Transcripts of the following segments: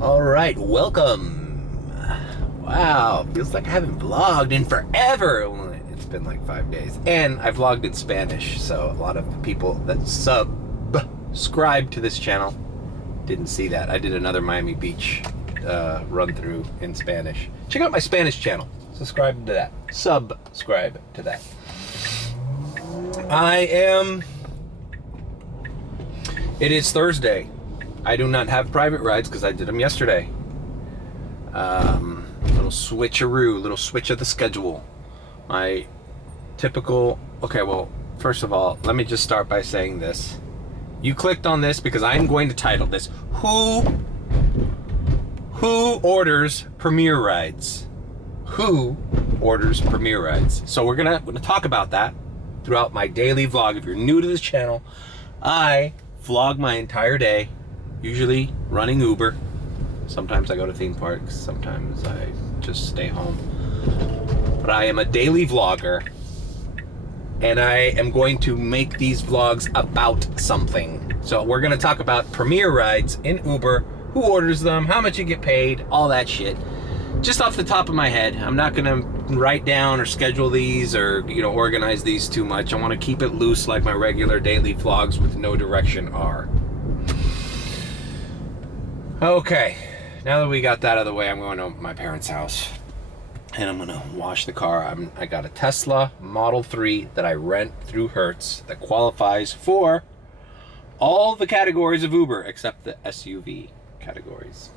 All right, welcome. Wow, feels like I haven't vlogged in forever. Well, it's been like 5 days. And I vlogged in Spanish, so a lot of people that subscribe to this channel didn't see that. I did another Miami Beach run through in Spanish. Check out my Spanish channel. Subscribe to that. Subscribe to that. It is Thursday. I do not have private rides because I did them yesterday. Little switcheroo, little switch of the schedule. My typical, okay, well, first of all, let me just start by saying this. You clicked on this because I'm going to title this, Who orders Premier rides? Who orders Premier rides? So we're gonna talk about that throughout my daily vlog. If you're new to this channel, I vlog my entire day, usually running Uber. Sometimes I go to theme parks, sometimes I just stay home. But I am a daily vlogger, and I am going to make these vlogs about something. So we're gonna talk about Premier rides in Uber, who orders them, how much you get paid, all that shit. Just off the top of my head. I'm not gonna write down or schedule these or, organize these too much. I wanna keep it loose like my regular daily vlogs with no direction are. Okay, now that we got that out of the way, I'm going to my parents' house and I'm gonna wash the car. I got a Tesla Model 3 that I rent through Hertz that qualifies for all the categories of Uber except the SUV categories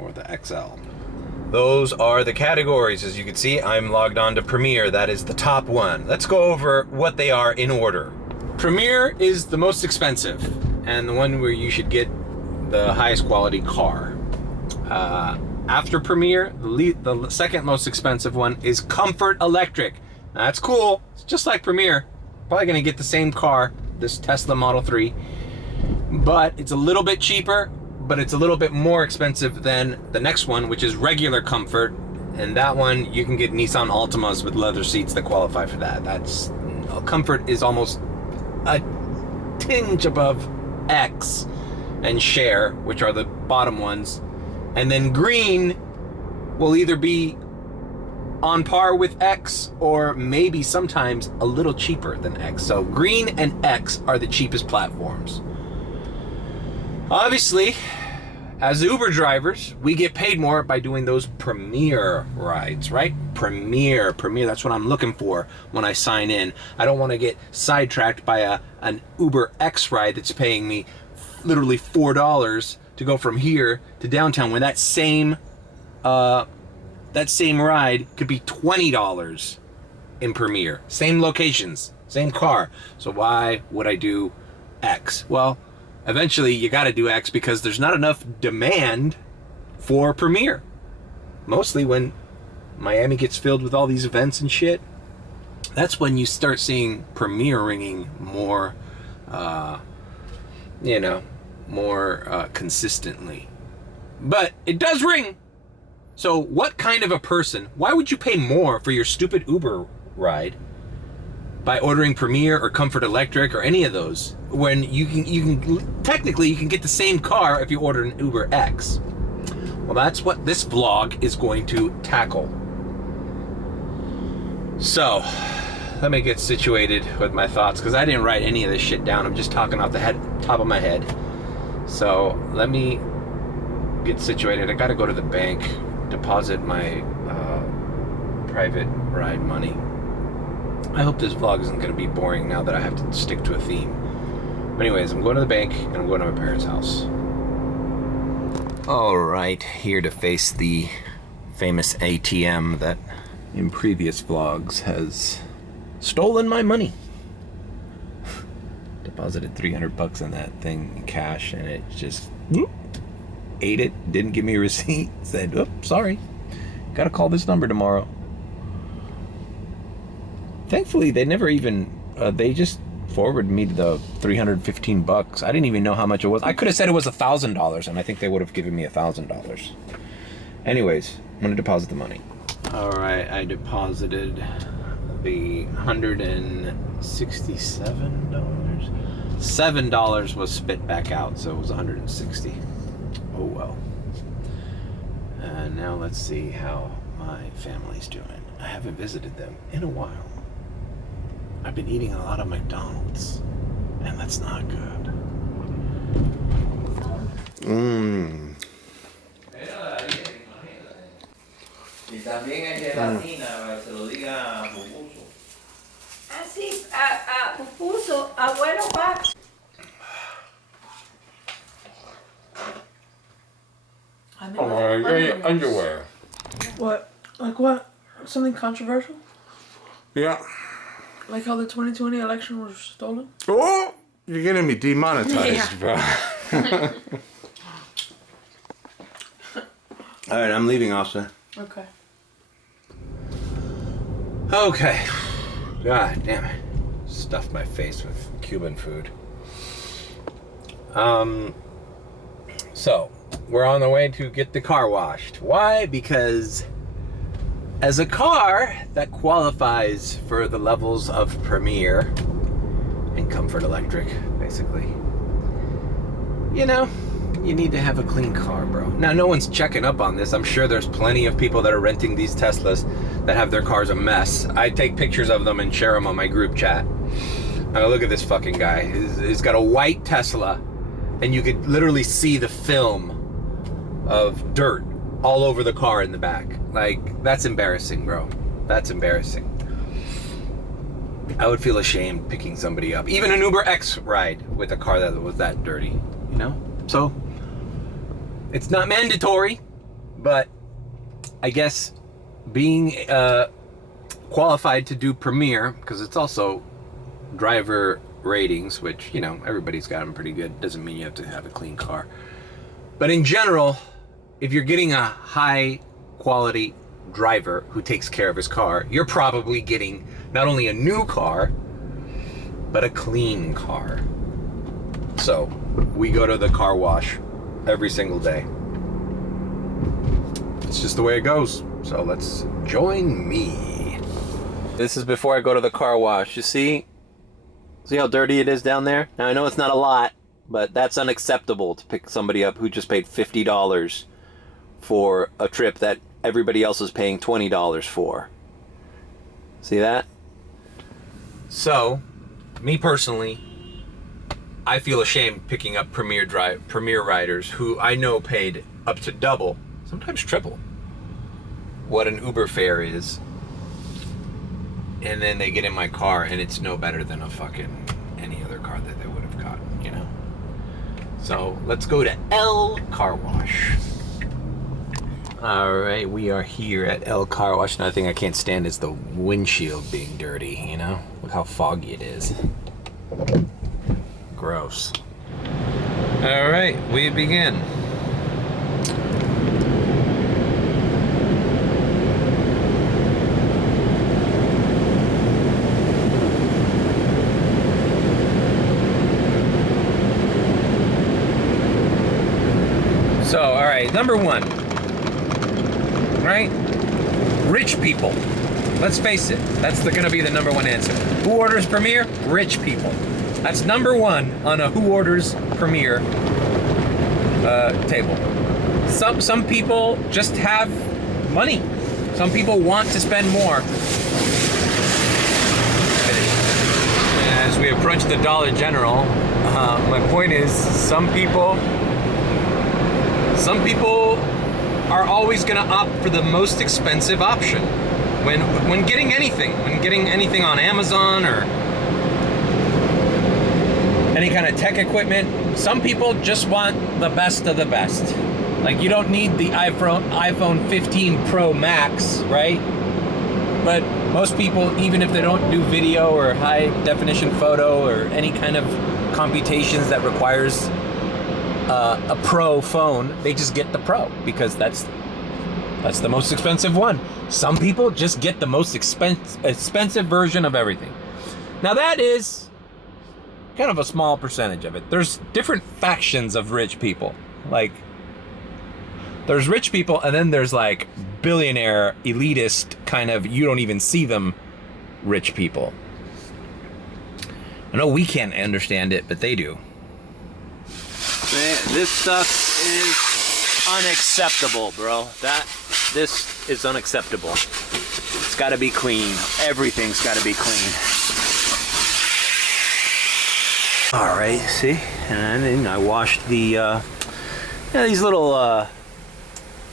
or the XL. Those are the categories. As you can see, I'm logged on to Premier. That is the top one. Let's go over what they are in order. Premier is the most expensive and the one where you should get the highest quality car. After Premier, the second most expensive one is Comfort Electric. Now, that's cool. It's just like Premier. Probably gonna get the same car, this Tesla Model 3, but it's a little bit cheaper, but it's a little bit more expensive than the next one, which is regular Comfort. And that one, you can get Nissan Altimas with leather seats that qualify for that. Comfort is almost a tinge above X and Share, which are the bottom ones. And then Green will either be on par with X or maybe sometimes a little cheaper than X. So Green and X are the cheapest platforms. Obviously, as Uber drivers, we get paid more by doing those Premier rides, right? Premier, that's what I'm looking for when I sign in. I don't want to get sidetracked by an Uber X ride that's paying me literally $4 to go from here to downtown when that same ride could be $20 in Premier. Same locations, same car. So why would I do X? Well, eventually you got to do X because there's not enough demand for Premier. Mostly when Miami gets filled with all these events and shit, that's when you start seeing Premier ringing more more consistently. But it does ring. So what kind of a person, why would you pay more for your stupid Uber ride by ordering Premier or Comfort Electric or any of those when you can technically you can get the same car if you order an Uber X? Well, that's what this vlog is going to tackle. So let me get situated with my thoughts because I didn't write any of this shit down. I'm just talking off the top of my head. So let me get situated. I gotta go to the bank, deposit my private ride money. I hope this vlog isn't gonna be boring now that I have to stick to a theme. But anyways, I'm going to the bank and I'm going to my parents' house. All right, here to face the famous ATM that in previous vlogs has stolen my money. Deposited $300 in that thing in cash and it just ate it, didn't give me a receipt, said, "Oops, sorry, gotta call this number tomorrow." Thankfully, they never even, they just forwarded me to the $315. I didn't even know how much it was. I could have said it was $1,000 and I think they would have given me $1,000. Anyways, I'm gonna deposit the money. All right, I deposited the $167. $7 was spit back out, so it was $160. Oh well. And now let's see how my family's doing. I haven't visited them in a while. I've been eating a lot of McDonald's, and that's not good. Y también hay gelatina, para que se lo diga a Pupuso. Ah, sí, a Pupuso, abuelo va. Underwear. What? Like what? Something controversial? Yeah. Like how the 2020 election was stolen? Oh, you're getting me demonetized, bro. All right, I'm leaving, officer. Okay. Okay. God damn it. Stuffed my face with Cuban food. So, we're on the way to get the car washed. Why? Because as a car that qualifies for the levels of Premier and Comfort Electric, basically, you know, you need to have a clean car, bro. Now, no one's checking up on this. I'm sure there's plenty of people that are renting these Teslas that have their cars a mess. I take pictures of them and share them on my group chat. Now, look at this fucking guy. He's got a white Tesla, and you could literally see the film of dirt all over the car in the back. Like, that's embarrassing, bro. That's embarrassing. I would feel ashamed picking somebody up. Even an Uber X ride with a car that was that dirty, you know? So, it's not mandatory, but I guess being qualified to do Premier, because it's also driver ratings, which, you know, everybody's got them pretty good. Doesn't mean you have to have a clean car. But in general, if you're getting a high quality driver who takes care of his car, you're probably getting not only a new car, but a clean car. So we go to the car wash every single day. It's just the way it goes. So let's join me. This is before I go to the car wash. You see how dirty it is down there? Now I know it's not a lot, but that's unacceptable to pick somebody up who just paid $50 for a trip that everybody else is paying $20 for. See that? So, me personally, I feel ashamed picking up Premier riders who I know paid up to double, sometimes triple, what an Uber fare is. And then they get in my car and it's no better than a fucking any other car that they would have gotten, you know? So let's go to L Car Wash. All right, we are here at L Car Wash. Another thing I can't stand is the windshield being dirty, you know? Look how foggy it is. Gross. All right, we begin. So, all right, number one, right? Rich people. Let's face it, that's gonna be the number one answer. Who orders Premier? Rich people. That's number one on a who orders Premier table. Some people just have money. Some people want to spend more. As we approach the Dollar General, my point is, some people are always going to opt for the most expensive option when getting anything on Amazon or any kind of tech equipment. Some people just want the best of the best. Like, you don't need the iPhone 15 Pro Max, right? But most people, even if they don't do video or high definition photo or any kind of computations that requires a Pro phone, they just get the Pro because that's the most expensive one. Some people just get the most expensive version of everything. Now that is kind of a small percentage of it. There's different factions of rich people. Like, there's rich people, and then there's like billionaire, elitist kind of, you don't even see them rich people. I know we can't understand it, but they do. This stuff is unacceptable, bro. This is unacceptable. It's got to be clean. Everything's got to be clean. All right, see? And then I washed the, these little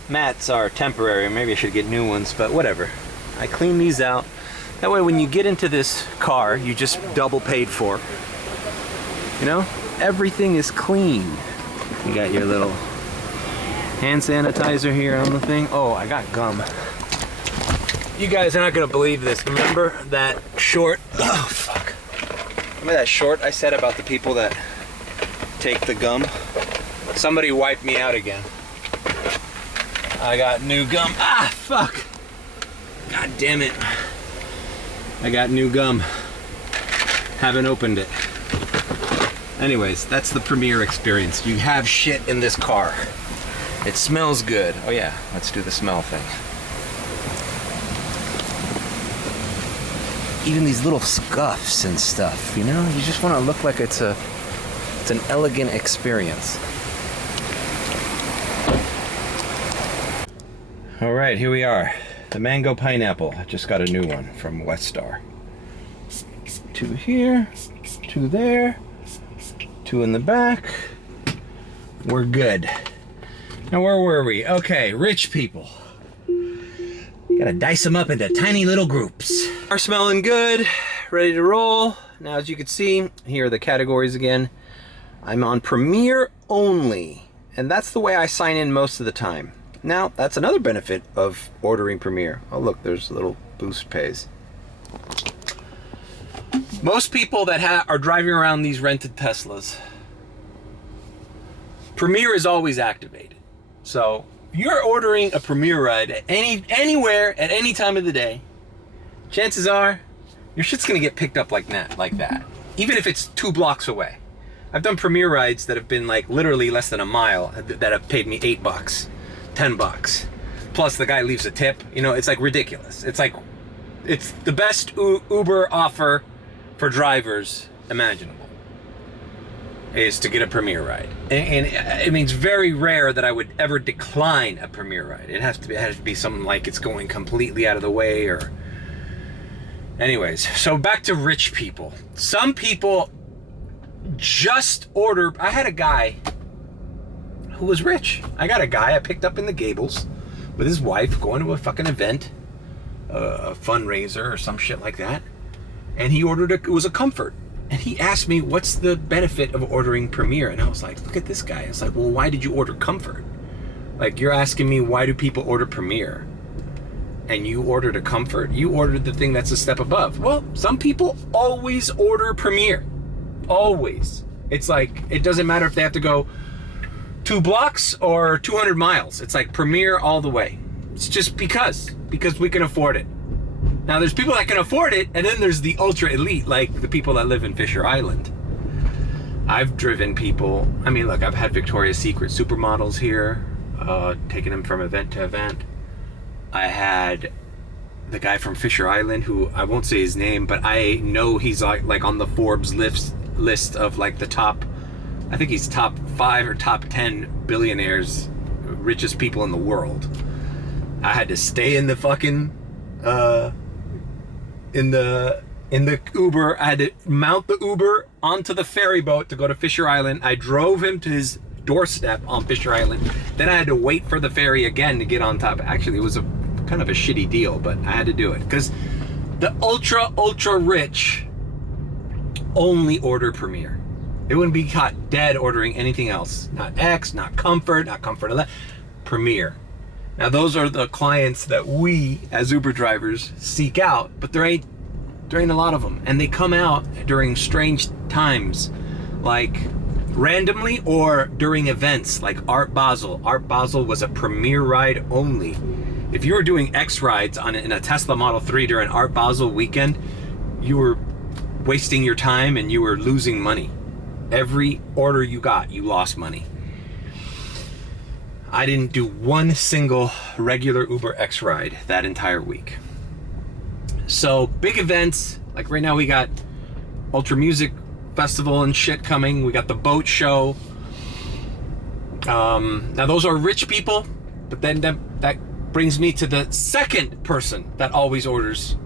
mats are temporary. Maybe I should get new ones, but whatever. I clean these out. That way when you get into this car, you just double paid for. You know? Everything is clean. You got your little hand sanitizer here on the thing. Oh, I got gum. You guys are not gonna believe this. Remember that short, oh fuck. Remember that short I said about the people that take the gum? Somebody wiped me out again. I got new gum. Ah, fuck. God damn it. I got new gum. Haven't opened it. Anyways, that's the Premier experience. You have shit in this car. It smells good. Oh yeah, let's do the smell thing. Even these little scuffs and stuff, you know? You just want to look like it's an elegant experience. All right, here we are. The mango pineapple. I just got a new one from West Star. 2 here, 2 there, 2 in the back. We're good. Now where were we? Okay, rich people. Gotta dice them up into tiny little groups. Are smelling good, ready to roll. Now as you can see, here are the categories again. I'm on Premier only, and that's the way I sign in most of the time. Now, that's another benefit of ordering Premier. Oh look, there's a little boost pays. Most people that are driving around these rented Teslas, Premier is always activated. So, if you're ordering a Premier ride at anywhere, at any time of the day, chances are, your shit's gonna get picked up like that. Even if it's 2 blocks away. I've done Premier rides that have been like literally less than a mile that have paid me $8. $10 plus the guy leaves a tip. You know, it's like ridiculous. It's like it's the best Uber offer for drivers imaginable is to get a Premier ride, and it means very rare that I would ever decline a Premier ride. It has to be something like it's going completely out of the way. Or anyways, so back to rich people. Some people just order. I had a guy who was rich. I got a guy I picked up in the Gables with his wife going to a fucking event, a fundraiser or some shit like that. And he ordered it was a Comfort. And he asked me, what's the benefit of ordering Premier? And I was like, look at this guy. It's like, well, why did you order Comfort? Like, you're asking me, why do people order Premier? And you ordered a Comfort. You ordered the thing that's a step above. Well, some people always order Premier. Always. It's like, it doesn't matter if they have to go 2 blocks or 200 miles. It's like Premier all the way. It's just because we can afford it. Now there's people that can afford it, and then there's the ultra elite, like the people that live in Fisher Island. I've driven people, I mean, look, I've had Victoria's Secret supermodels here, taking them from event to event. I had the guy from Fisher Island, who I won't say his name, but I know he's like on the Forbes list of like the top, I think he's top 5 or top 10 billionaires, richest people in the world. I had to stay in the fucking, in the Uber. I had to mount the Uber onto the ferry boat to go to Fisher Island. I drove him to his doorstep on Fisher Island. Then I had to wait for the ferry again to get on top. Actually, it was a kind of a shitty deal, but I had to do it because the ultra rich only order Premier. They wouldn't be caught dead ordering anything else. Not X, not Comfort, not Comfort 11. Premier. Now those are the clients that we as Uber drivers seek out, but there ain't a lot of them, and they come out during strange times, like randomly or during events like Art Basel. Art Basel was a Premier ride only. If you were doing X rides in a Tesla Model 3 during Art Basel weekend, you were wasting your time and you were losing money. Every order you got, you lost money. I didn't do one single regular Uber X ride that entire week. So big events, like right now we got Ultra Music Festival and shit coming. We got the boat show. Now those are rich people, but then that brings me to the second person that always orders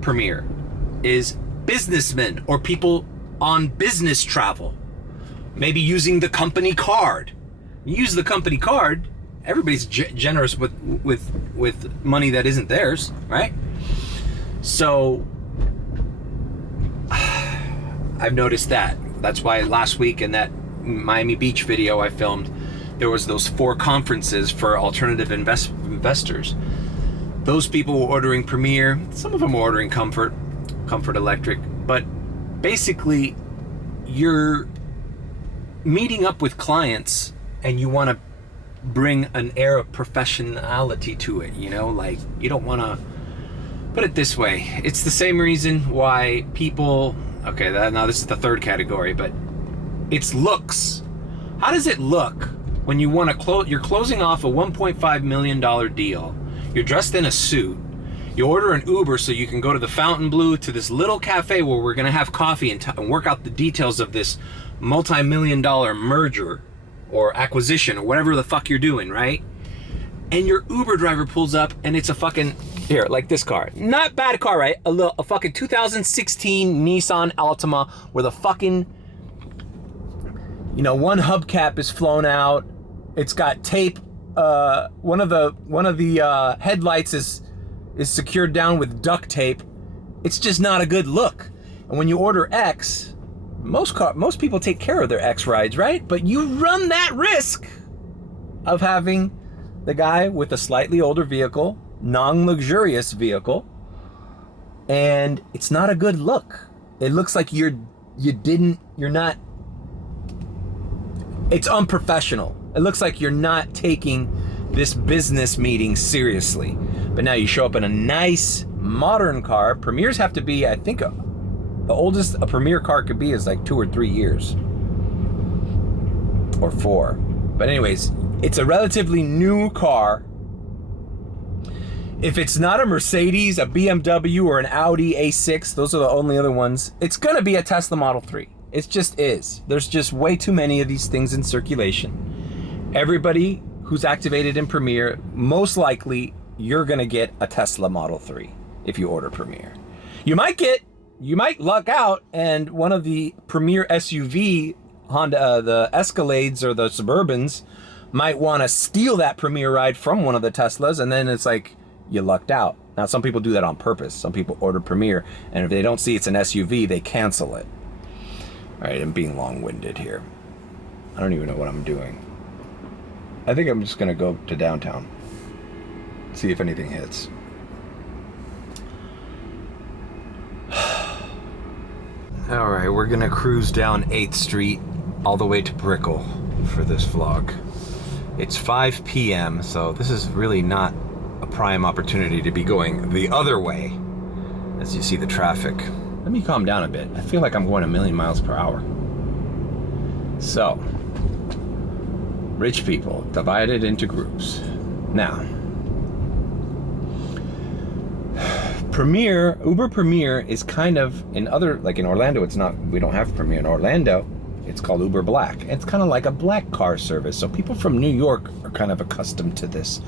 Premiere, is businessmen or people on business travel, maybe using the company card. You use the company card, everybody's generous with money that isn't theirs, right? So I've noticed that. That's why last week in that Miami Beach video I filmed, there was those 4 conferences for alternative investors. Those people were ordering Premiere. Some of them were ordering Comfort Electric. But basically, you're meeting up with clients and you want to bring an air of professionality to it, you know? Like, you don't want to... Put it this way. It's the same reason why people... Okay, now this is the third category, but it's looks. How does it look when you want to close? You're closing off a $1.5 million deal. You're dressed in a suit. You order an Uber so you can go to the Fontainebleau to this little cafe where we're gonna have coffee and work out the details of this multi-million-dollar merger or acquisition or whatever the fuck you're doing, right? And your Uber driver pulls up and it's a fucking, here, like this car. Not bad car, right? A fucking 2016 Nissan Altima where the fucking, you know, one hubcap is flown out. It's got tape. One of the headlights is secured down with duct tape. It's just not a good look. And when you order X, most people take care of their X rides, right? But you run that risk of having the guy with a slightly older vehicle, non-luxurious vehicle, and it's not a good look. It looks like you're not, it's unprofessional. It looks like you're not taking this business meeting seriously. But now you show up in a nice modern car. Premieres have to be, I think, the oldest a Premiere car could be is like 2 or 3 years. Or 4. But anyways, it's a relatively new car. If it's not a Mercedes, a BMW, or an Audi A6, those are the only other ones, it's gonna be a Tesla Model 3. It just is. There's just way too many of these things in circulation. Everybody who's activated in Premiere, most likely you're gonna get a Tesla Model 3 if you order Premiere. You might luck out and one of the Premiere SUV, Honda, the Escalades or the Suburbans, might want to steal that Premiere ride from one of the Teslas, and then it's like you lucked out. Now some people do that on purpose. Some people order Premiere, and if they don't see it's an SUV, they cancel it. All right, I'm being long-winded here. I don't even know what I'm doing. I think I'm just gonna go to downtown, see if anything hits. All right, we're gonna cruise down 8th Street all the way to Brickell for this vlog. It's 5 p.m., so this is really not a prime opportunity to be going the other way as you see the traffic. Let me calm down a bit. I feel like I'm going a million miles per hour. So, rich people divided into groups. Now, Premiere, Uber Premiere is kind of in other, like in Orlando, it's not, we don't have Premiere in Orlando. It's called Uber Black. It's kind of like a black car service. So people from New York are kind of accustomed to this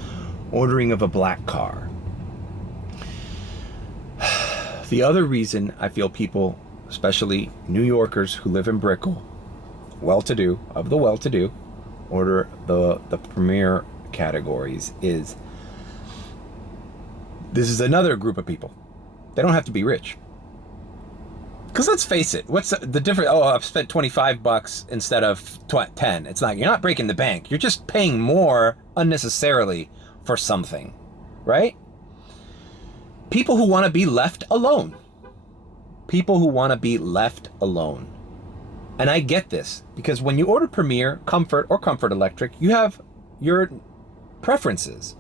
ordering of a black car. The other reason I feel people, especially New Yorkers who live in Brickell, well-to-do, of the well-to-do, order the Premiere categories is, this is another group of people. They don't have to be rich. Because let's face it, what's the difference? Oh, I've spent $25 instead of 10. It's not, you're not breaking the bank. You're just paying more unnecessarily for something, right? People who want to be left alone. People who want to be left alone. And I get this, because when you order Premiere, Comfort, or Comfort Electric, you have your preferences.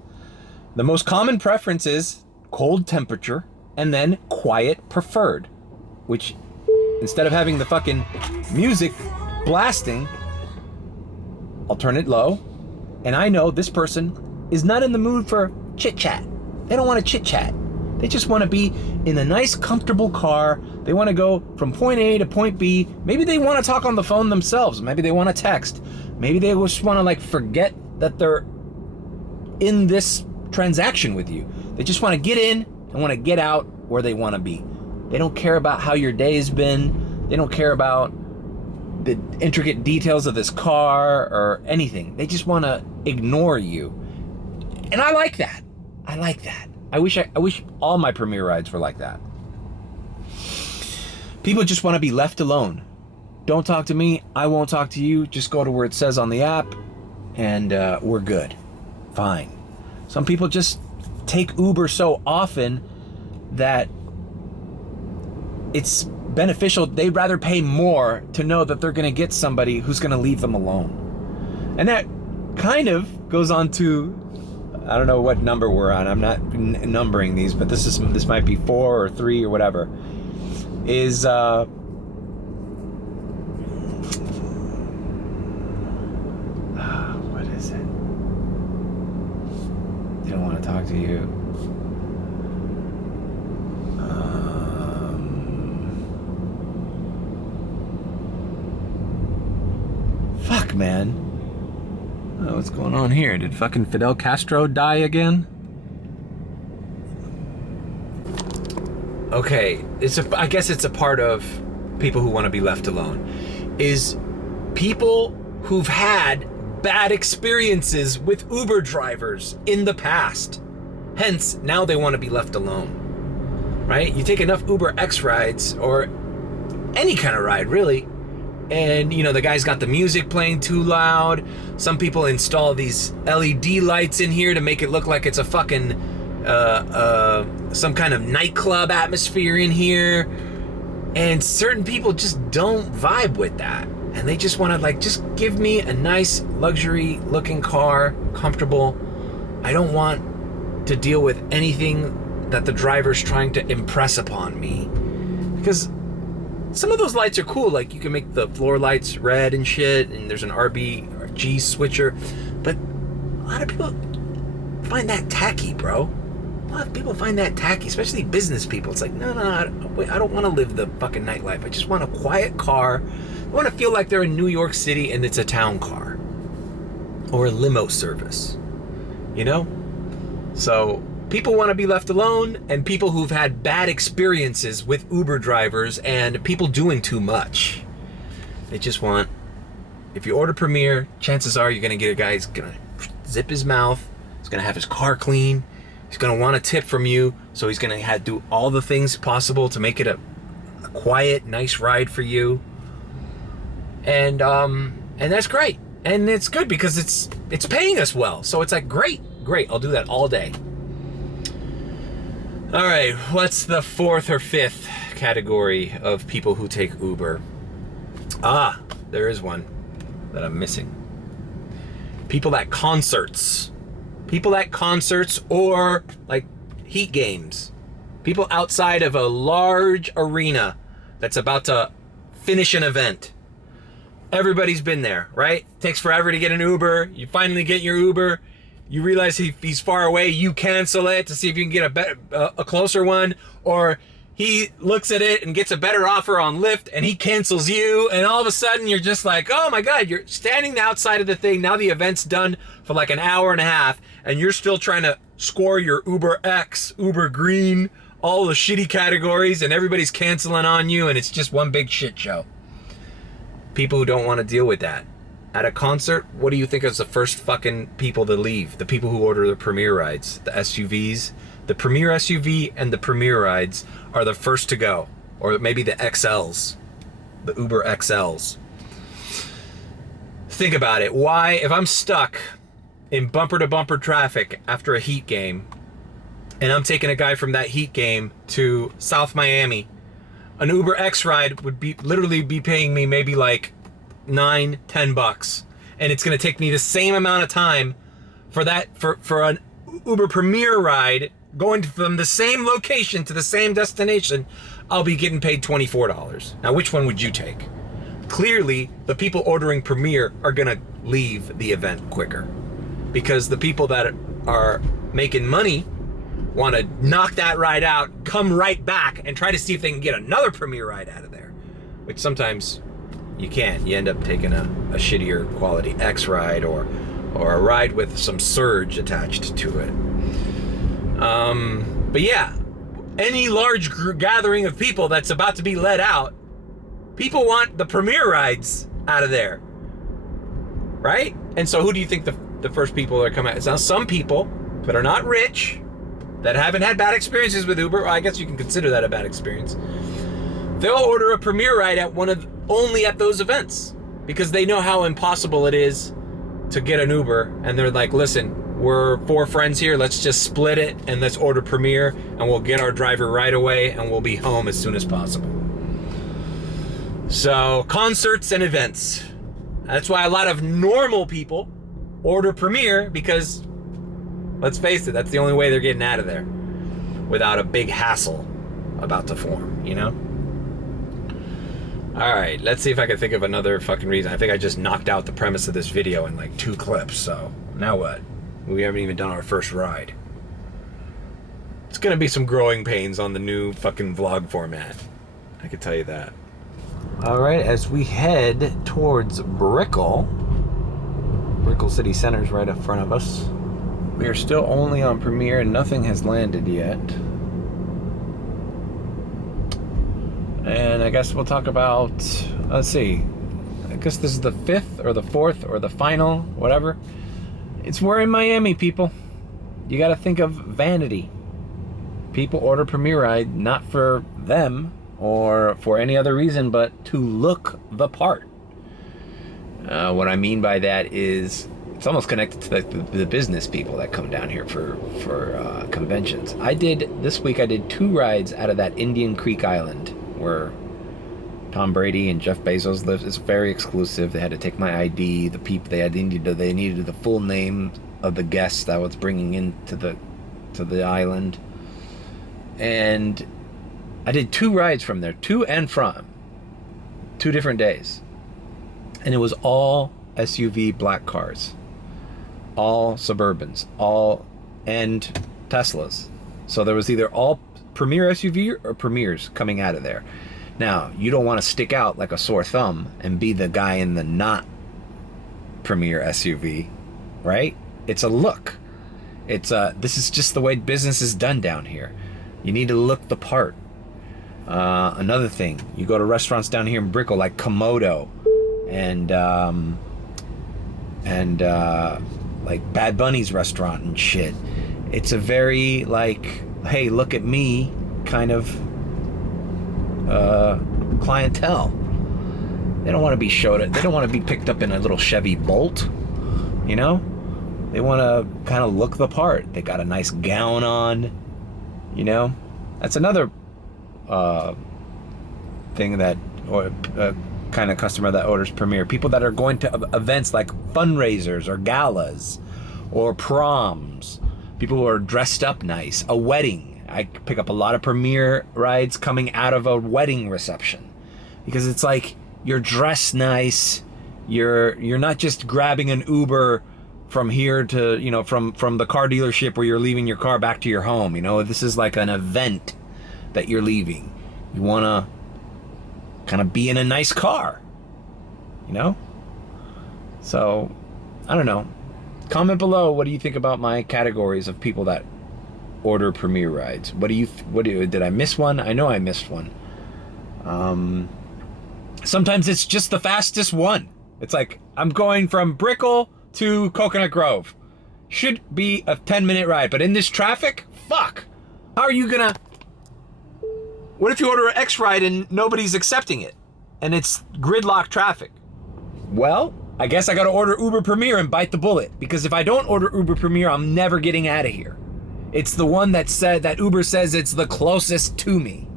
The most common preference is cold temperature and then quiet preferred, which instead of having the fucking music blasting, I'll turn it low. And I know this person is not in the mood for chit chat. They don't want to chit chat. They just want to be in a nice, comfortable car. They want to go from point A to point B. Maybe they want to talk on the phone themselves. Maybe they want to text. Maybe they just want to like forget that they're in this transaction with you. They just want to get in and want to get out where they want to be. They don't care about how your day's been. They don't care about the intricate details of this car or anything. They just want to ignore you. And I like that. I like that. I wish all my Premier rides were like that. People just want to be left alone. Don't talk to me. I won't talk to you. Just go to where it says on the app and we're good. Fine. Some people just take Uber so often that it's beneficial. They'd rather pay more to know that they're going to get somebody who's going to leave them alone. And that kind of goes on to, I don't know what number we're on. I'm not numbering these, but this might be 4 or 3 or whatever. Is what is it? They don't want to talk to you. Fuck, man. Oh, what's going on here? Did fucking Fidel Castro die again? Okay, I guess it's a part of people who want to be left alone. Is people who've had bad experiences with Uber drivers in the past. Hence, now they want to be left alone. Right? You take enough Uber X rides, or any kind of ride, really, and you know the guy's got the music playing too loud. Some people install these LED lights in here to make it look like it's a fucking some kind of nightclub atmosphere in here, and certain people just don't vibe with that, and they just want to like, just give me a nice luxury looking car, comfortable. I don't want to deal with anything that the driver's trying to impress upon me, because some of those lights are cool. Like you can make the floor lights red and shit, and there's an RBG switcher, but a lot of people find that tacky, bro. A lot of people find that tacky, especially business people. It's like, no, I don't want to live the fucking nightlife. I just want a quiet car. I want to feel like they're in New York City and it's a town car or a limo service, you know? So people want to be left alone, and people who've had bad experiences with Uber drivers and people doing too much. They just want, if you order Premier, chances are you're going to get a guy who's going to zip his mouth. He's going to have his car clean. He's going to want a tip from you. So he's going to do all the things possible to make it a quiet, nice ride for you. And that's great. And it's good because it's paying us well. So it's like, great. I'll do that all day. All right, what's the 4th or 5th category of people who take Uber? There is one that I'm missing. People at concerts. People at concerts or like heat games. People outside of a large arena that's about to finish an event. Everybody's been there, right? Takes forever to get an Uber. You finally get your Uber. You realize he's far away. You cancel it to see if you can get a closer one, or he looks at it and gets a better offer on Lyft, and he cancels you. And all of a sudden, you're just like, oh my God! You're standing outside of the thing. Now the event's done for like an hour and a half, and you're still trying to score your Uber X, Uber Green, all the shitty categories, and everybody's canceling on you, and it's just one big shit show. People who don't want to deal with that. At a concert, what do you think is the first fucking people to leave? The people who order the Premier rides, the SUVs. The Premier SUV and the Premier rides are the first to go. Or maybe the XLs, the Uber XLs. Think about it. Why, if I'm stuck in bumper-to-bumper traffic after a Heat game, and I'm taking a guy from that Heat game to South Miami, an Uber X ride would literally be paying me maybe like $9-10, and it's going to take me the same amount of time for an Uber Premier ride going from the same location to the same destination. I'll be getting paid $24. Now, which one would you take? Clearly, the people ordering Premier are going to leave the event quicker, because the people that are making money want to knock that ride out, come right back, and try to see if they can get another Premier ride out of there, which sometimes you can't. You end up taking a shittier quality X ride or a ride with some surge attached to it. But yeah, any large gathering of people that's about to be let out, people want the Premier rides out of there, right? And so who do you think the first people that come out? It's now some people that are not rich, that haven't had bad experiences with Uber. Well, I guess you can consider that a bad experience. They'll order a Premier ride at only at those events because they know how impossible it is to get an Uber, and they're like, listen, we're 4 friends here, let's just split it and let's order Premier and we'll get our driver right away and we'll be home as soon as possible. So concerts and events, that's why a lot of normal people order Premier, because let's face it, that's the only way they're getting out of there without a big hassle about to form, you know? All right, let's see if I can think of another fucking reason. I think I just knocked out the premise of this video in like 2 clips, so now what? We haven't even done our first ride. It's gonna be some growing pains on the new fucking vlog format. I can tell you that. All right, as we head towards Brickell City Center's right up front of us. We are still only on Premier and nothing has landed yet. And I guess we'll talk about, let's see, I guess this is the 5th or the 4th or the final, whatever. We're in Miami, people. You gotta think of vanity. People order Premier ride not for them or for any other reason but to look the part. What I mean by that is it's almost connected to the business people that come down here for conventions. This week I did 2 rides out of that Indian Creek Island where Tom Brady and Jeff Bezos live. It's very exclusive. They had to take my ID. The people they needed the full name of the guests that I was bringing into the island. And I did 2 rides from there, to and from, 2 different days, and it was all SUV black cars, all Suburbans, and Teslas. So there was either all Premier SUV or Premiers coming out of there. Now, you don't want to stick out like a sore thumb and be the guy in the not Premier SUV, right? It's a look. This is just the way business is done down here. You need to look the part. Another thing, you go to restaurants down here in Brickell like Komodo and like Bad Bunny's restaurant and shit. It's a very like, hey, look at me kind of clientele. They don't want to be they don't want to be picked up in a little Chevy Bolt, you know? They want to kind of look the part. They got a nice gown on, you know? That's another thing that, or kind of customer that orders Premier. People that are going to events like fundraisers or galas or proms. People who are dressed up nice. A wedding. I pick up a lot of Premier rides coming out of a wedding reception because it's like you're dressed nice. You're not just grabbing an Uber from here to, you know, from the car dealership where you're leaving your car back to your home. You know, this is like an event that you're leaving. You want to kind of be in a nice car, you know? So, I don't know. Comment below, what do you think about my categories of people that order Premier rides? Did I miss one? I know I missed one. Sometimes it's just the fastest one. It's like, I'm going from Brickell to Coconut Grove. Should be a 10-minute ride, but in this traffic, fuck. How are you gonna... What if you order an X ride and nobody's accepting it? And it's gridlock traffic? Well, I guess I gotta order Uber Premier and bite the bullet. Because if I don't order Uber Premier, I'm never getting out of here. It's the one that Uber says it's the closest to me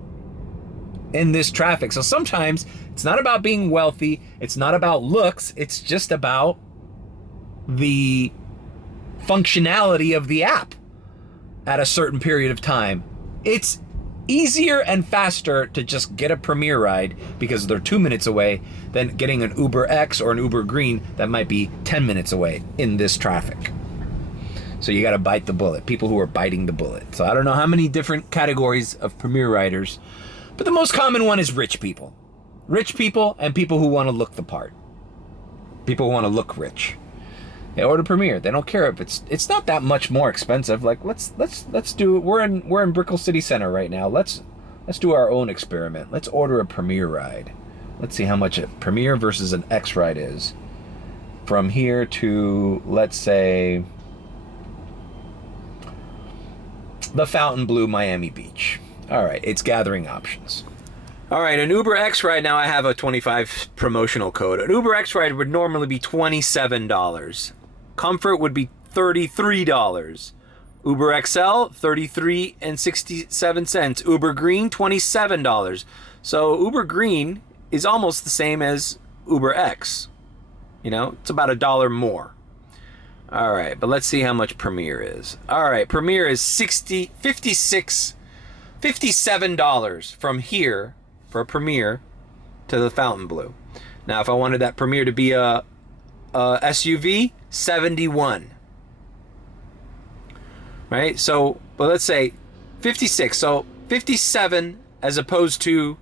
in this traffic. So sometimes it's not about being wealthy. It's not about looks. It's just about the functionality of the app at a certain period of time. It's easier and faster to just get a Premier ride because they're 2 minutes away than getting an Uber X or an Uber Green that might be 10 minutes away in this traffic. So you got to bite the bullet. People who are biting the bullet. So I don't know how many different categories of Premier riders, but the most common one is rich people. Rich people and people who want to look the part. People who want to look rich. They order Premier. They don't care if it's not that much more expensive. Like let's do it. We're in Brickell City Center right now. Let's do our own experiment. Let's order a Premier ride. Let's see how much a Premier versus an X ride is. From here to, let's say, the Fontainebleau Miami Beach. All right, it's gathering options. All right, an Uber X ride, now I have a 25 promotional code. An Uber X ride would normally be $27. Comfort would be $33. Uber XL, $33.67. Uber Green, $27. So Uber Green is almost the same as Uber X. You know, it's about $1 more. All right, but let's see how much Premier is. All right, Premier is $57 from here for a Premier to the Fontainebleau. Now, if I wanted that Premier to be a SUV, $71. Right? So, but let's say 56. So 57 as opposed to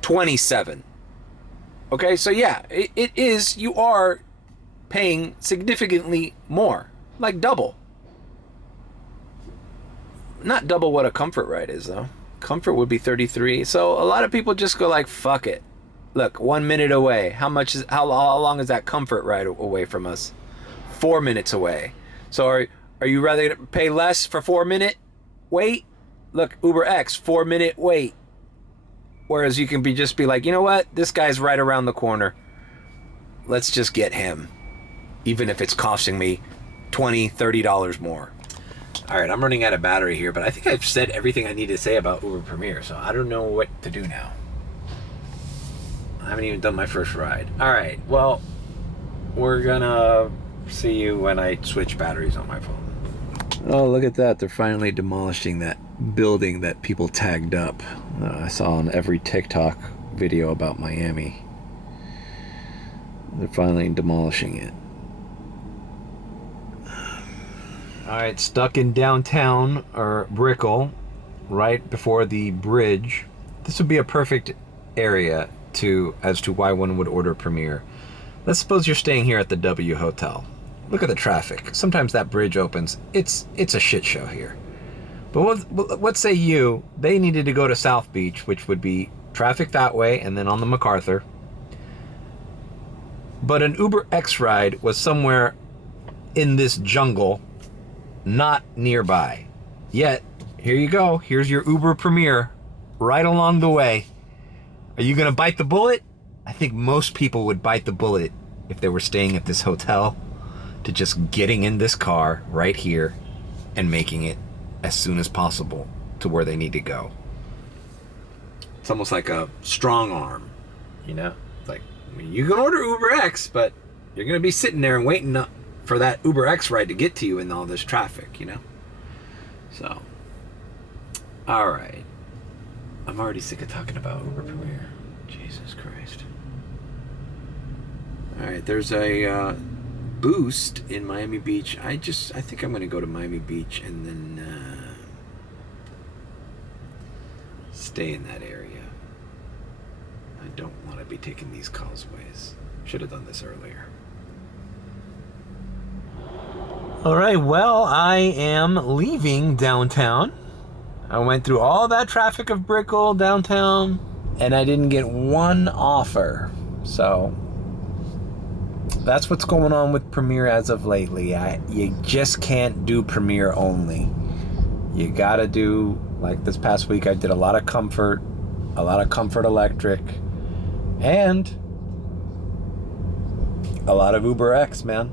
27. Okay, so yeah, it is, you are paying significantly more, like double. Not double what a Comfort ride is, though. Comfort would be 33. So a lot of people just go like, fuck it. Look, 1 minute away. How long is that Comfort ride away from us? 4 minutes away. So are you rather gonna pay less for 4 minute wait? Look, Uber X, 4 minute wait. Whereas you can just be like, you know what? This guy's right around the corner. Let's just get him. Even if it's costing me $20, $30 more. All right, I'm running out of battery here, but I think I've said everything I need to say about Uber Premier, so I don't know what to do now. I haven't even done my first ride. All right, well, we're gonna see you when I switch batteries on my phone. Oh, look at that. They're finally demolishing that building that people tagged up. I saw on every TikTok video about Miami. They're finally demolishing it. All right, stuck in downtown, or Brickell, right before the bridge. This would be a perfect area as to why one would order Premier. Let's suppose you're staying here at the W Hotel. Look at the traffic. Sometimes that bridge opens. It's a shit show here. But what say they needed to go to South Beach, which would be traffic that way, and then on the MacArthur. But an Uber X ride was somewhere in this jungle, not nearby. Yet, here you go. Here's your Uber Premier right along the way. Are you gonna bite the bullet? I think most people would bite the bullet if they were staying at this hotel, to just getting in this car right here and making it as soon as possible to where they need to go. It's almost like a strong arm, you know? It's like, I mean, you can order Uber X, but you're gonna be sitting there and waiting for that Uber X ride to get to you in all this traffic, you know? So, all right. I'm already sick of talking about Uber Premier. Jesus Christ. All right, there's a Boost in Miami Beach. I think I'm gonna go to Miami Beach and then stay in that area. I don't want to be taking these causeways. Should have done this earlier. All right, well, I am leaving downtown. I went through all that traffic of Brickell downtown, and I didn't get one offer. So that's what's going on with Premier as of lately. You just can't do Premier only. You gotta do, like this past week, I did a lot of Comfort Electric, and a lot of Uber X, man.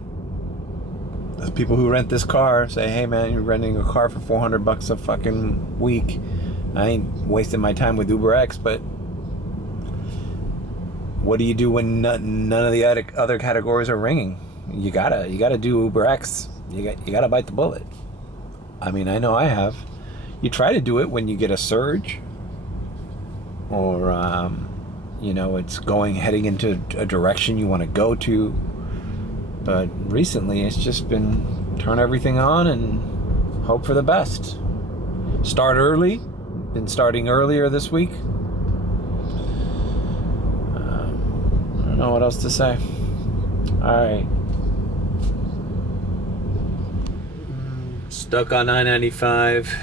There's people who rent this car say, hey man, you're renting a car for $400 a fucking week. I ain't wasting my time with Uber X, but what do you do when none of the other categories are ringing? You gotta do Uber X. You gotta bite the bullet. I mean, I know I have. You try to do it when you get a surge, or it's heading into a direction you want to go to. But recently, it's just been turn everything on and hope for the best. Start early. Been starting earlier this week. I don't know what else to say. Alright. Stuck on 995.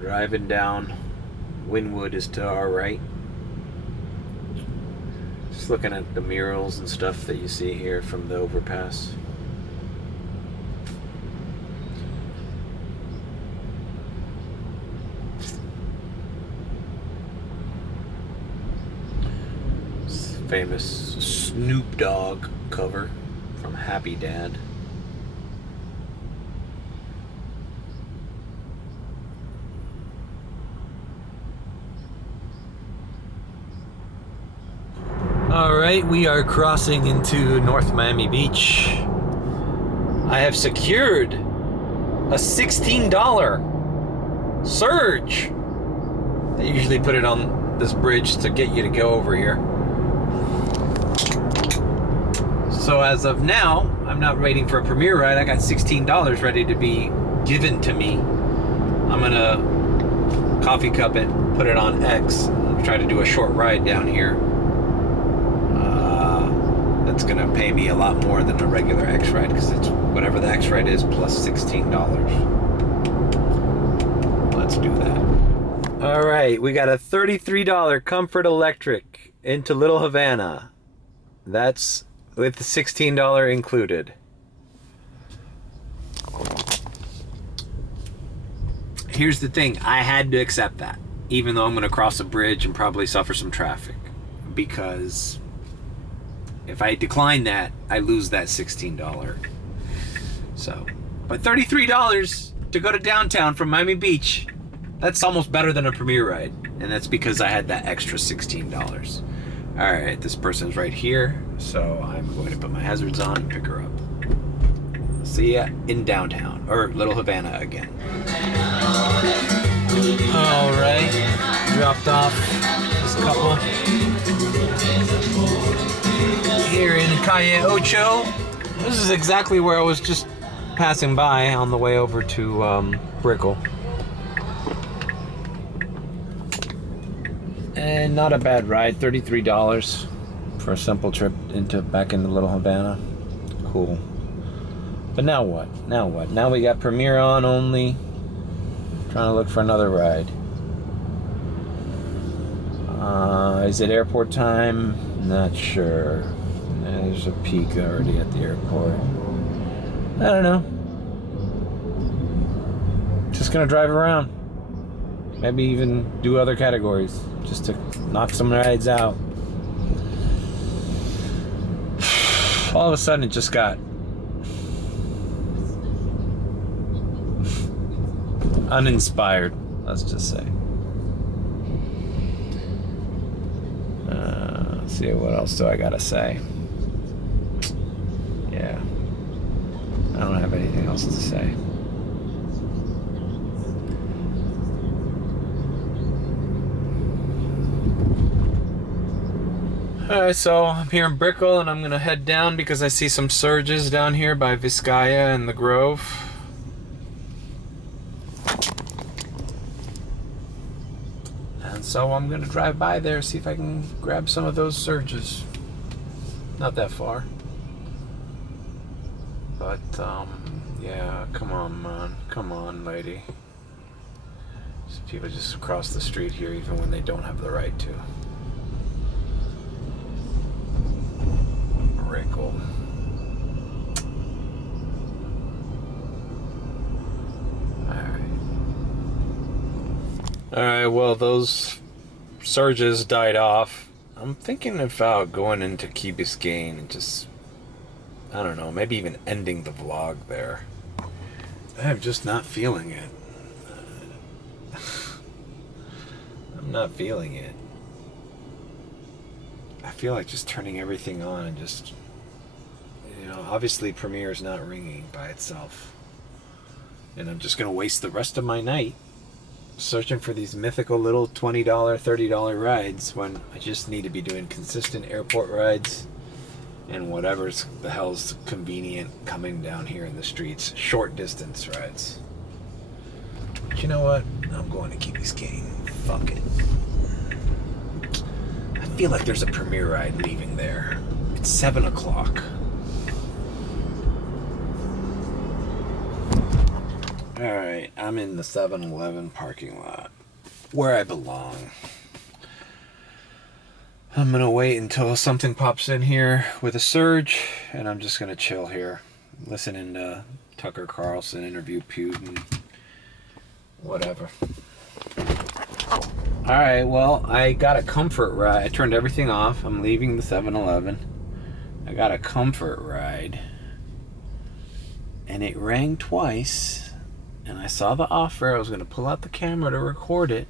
Driving down. Wynwood is to our right. Just looking at the murals and stuff that you see here from the overpass. Famous Snoop Dogg cover from Happy Dad. Alright, we are crossing into North Miami Beach. I have secured a $16 surge. They usually put it on this bridge to get you to go over here. So as of now, I'm not waiting for a premiere ride. I got $16 ready to be given to me. I'm gonna coffee cup it, put it on X, and try to do a short ride down here. That's gonna pay me a lot more than a regular X ride because it's whatever the X ride is plus $16. Let's do that. All right, we got a $33 Comfort Electric into Little Havana. That's with the $16 included. Here's the thing, I had to accept that, even though I'm gonna cross a bridge and probably suffer some traffic, because if I decline that, I lose that $16. So, but $33 to go to downtown from Miami Beach, that's almost better than a premiere ride, and that's because I had that extra $16. All right, this person's right here, so I'm going to put my hazards on and pick her up. See ya in downtown, or Little Havana again. All right, dropped off this couple here in Calle Ocho. This is exactly where I was just passing by on the way over to Brickell. And not a bad ride, $33 for a simple trip back into Little Havana. Cool. But now what? Now what? Now we got Premiere on only. Trying to look for another ride. Is it airport time? Not sure. There's a peak already at the airport. I don't know. Just gonna drive around. Maybe even do other categories just to knock some rides out. All of a sudden it just got uninspired, let's just say. Let's see, what else do I gotta say? Yeah, I don't have anything else to say. Alright, so I'm here in Brickell and I'm gonna head down because I see some surges down here by Vizcaya and the Grove. And so I'm gonna drive by there, see if I can grab some of those surges. Not that far. But, yeah, come on, man. Come on, lady. Some people just cross the street here even when they don't have the right to. Brickell. Alright, well, those surges died off. I'm thinking about going into Key Biscayne and just, I don't know, maybe even ending the vlog there. I'm just not feeling it. I'm not feeling it. I feel like just turning everything on and just, you know, obviously Premiere is not ringing by itself. And I'm just going to waste the rest of my night searching for these mythical little $20, $30 rides when I just need to be doing consistent airport rides and whatever's the hell's convenient coming down here in the streets. Short distance rides. But you know what? I'm going to Key Biscayne. Fuck it. I feel like there's a premiere ride leaving there. It's 7 o'clock. Alright, I'm in the 7-Eleven parking lot. Where I belong. I'm gonna wait until something pops in here with a surge, and I'm just gonna chill here. Listening to Tucker Carlson interview Putin. Whatever. Alright, well, I got a comfort ride. I turned everything off. I'm leaving the 7-Eleven. I got a comfort ride. And it rang twice. And I saw the offer. I was going to pull out the camera to record it.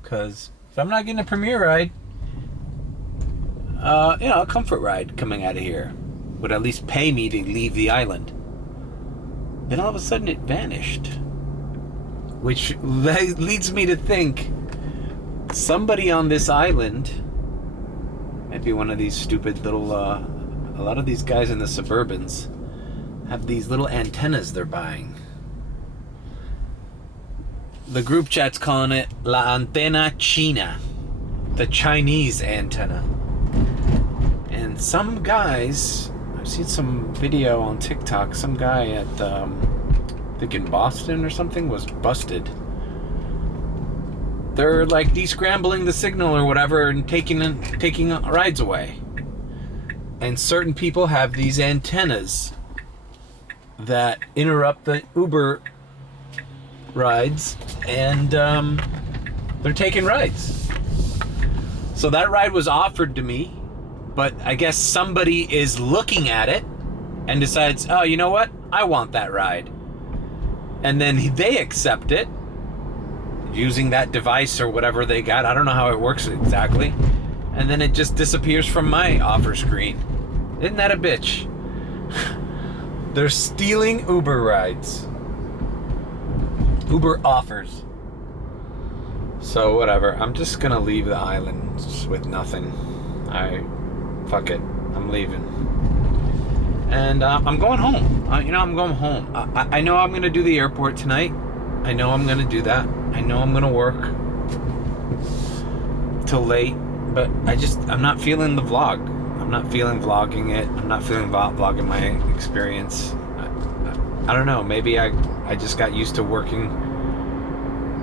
Because if I'm not getting a premiere ride, a comfort ride coming out of here would at least pay me to leave the island. Then all of a sudden it vanished. Which leads me to think somebody on this island, maybe one of these stupid little, a lot of these guys in the Suburbans have these little antennas they're buying. The group chat's calling it La Antena China, the Chinese antenna. And some guys, I've seen some video on TikTok, some guy at, I think in Boston or something, was busted. They're like descrambling the signal or whatever and taking rides away. And certain people have these antennas that interrupt the Uber rides, and they're taking rides. So that ride was offered to me, but I guess somebody is looking at it and decides, oh, you know what? I want that ride. And then they accept it using that device or whatever they got. I don't know how it works exactly. And then it just disappears from my offer screen. Isn't that a bitch? They're stealing Uber rides. Uber offers. So whatever. I'm just gonna leave the island with nothing. Fuck it. I'm leaving. And I'm going home. I'm going home. I know I'm gonna do the airport tonight. I know I'm gonna do that. I know I'm gonna work till late. But I'm not feeling the vlog. I'm not feeling vlogging it. I'm not feeling vlogging my experience. I don't know. Maybe I just got used to working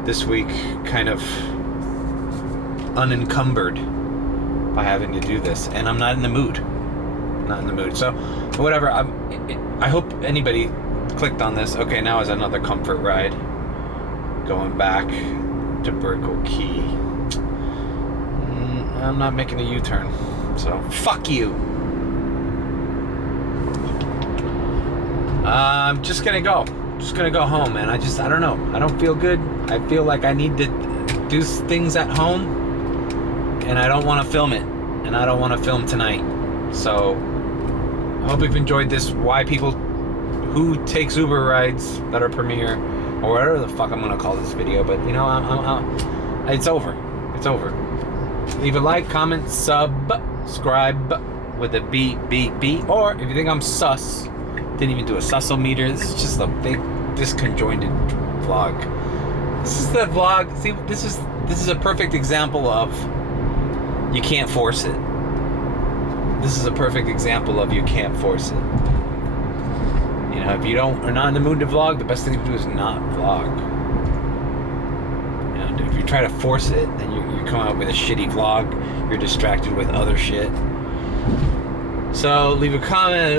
this week kind of unencumbered by having to do this. And I'm not in the mood. Not in the mood. So, whatever. I hope anybody clicked on this. Okay, now is another comfort ride. Going back to Brickell Key. I'm not making a U-turn. So, fuck you. I'm just gonna go. Just gonna go home, man. I don't know. I don't feel good. I feel like I need to do things at home, and I don't want to film it, and I don't want to film tonight. So, I hope you've enjoyed this. Why people who takes Uber rides that are premiere, or whatever the fuck I'm gonna call this video. But it's over. It's over. Leave a like, comment, subscribe with a B, or if you think I'm sus, didn't even do a susometer. This is just a big disconjointed vlog. This is the vlog. See, this is a perfect example of you can't force it. This is a perfect example of you can't force it. If you are not in the mood to vlog, the best thing to do is not vlog. If you try to force it, then you come out with a shitty vlog. You're distracted with other shit. So leave a comment.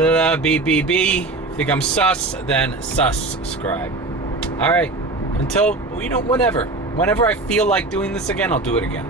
If you think I'm sus, then subscribe. All right. Until whenever I feel like doing this again, I'll do it again.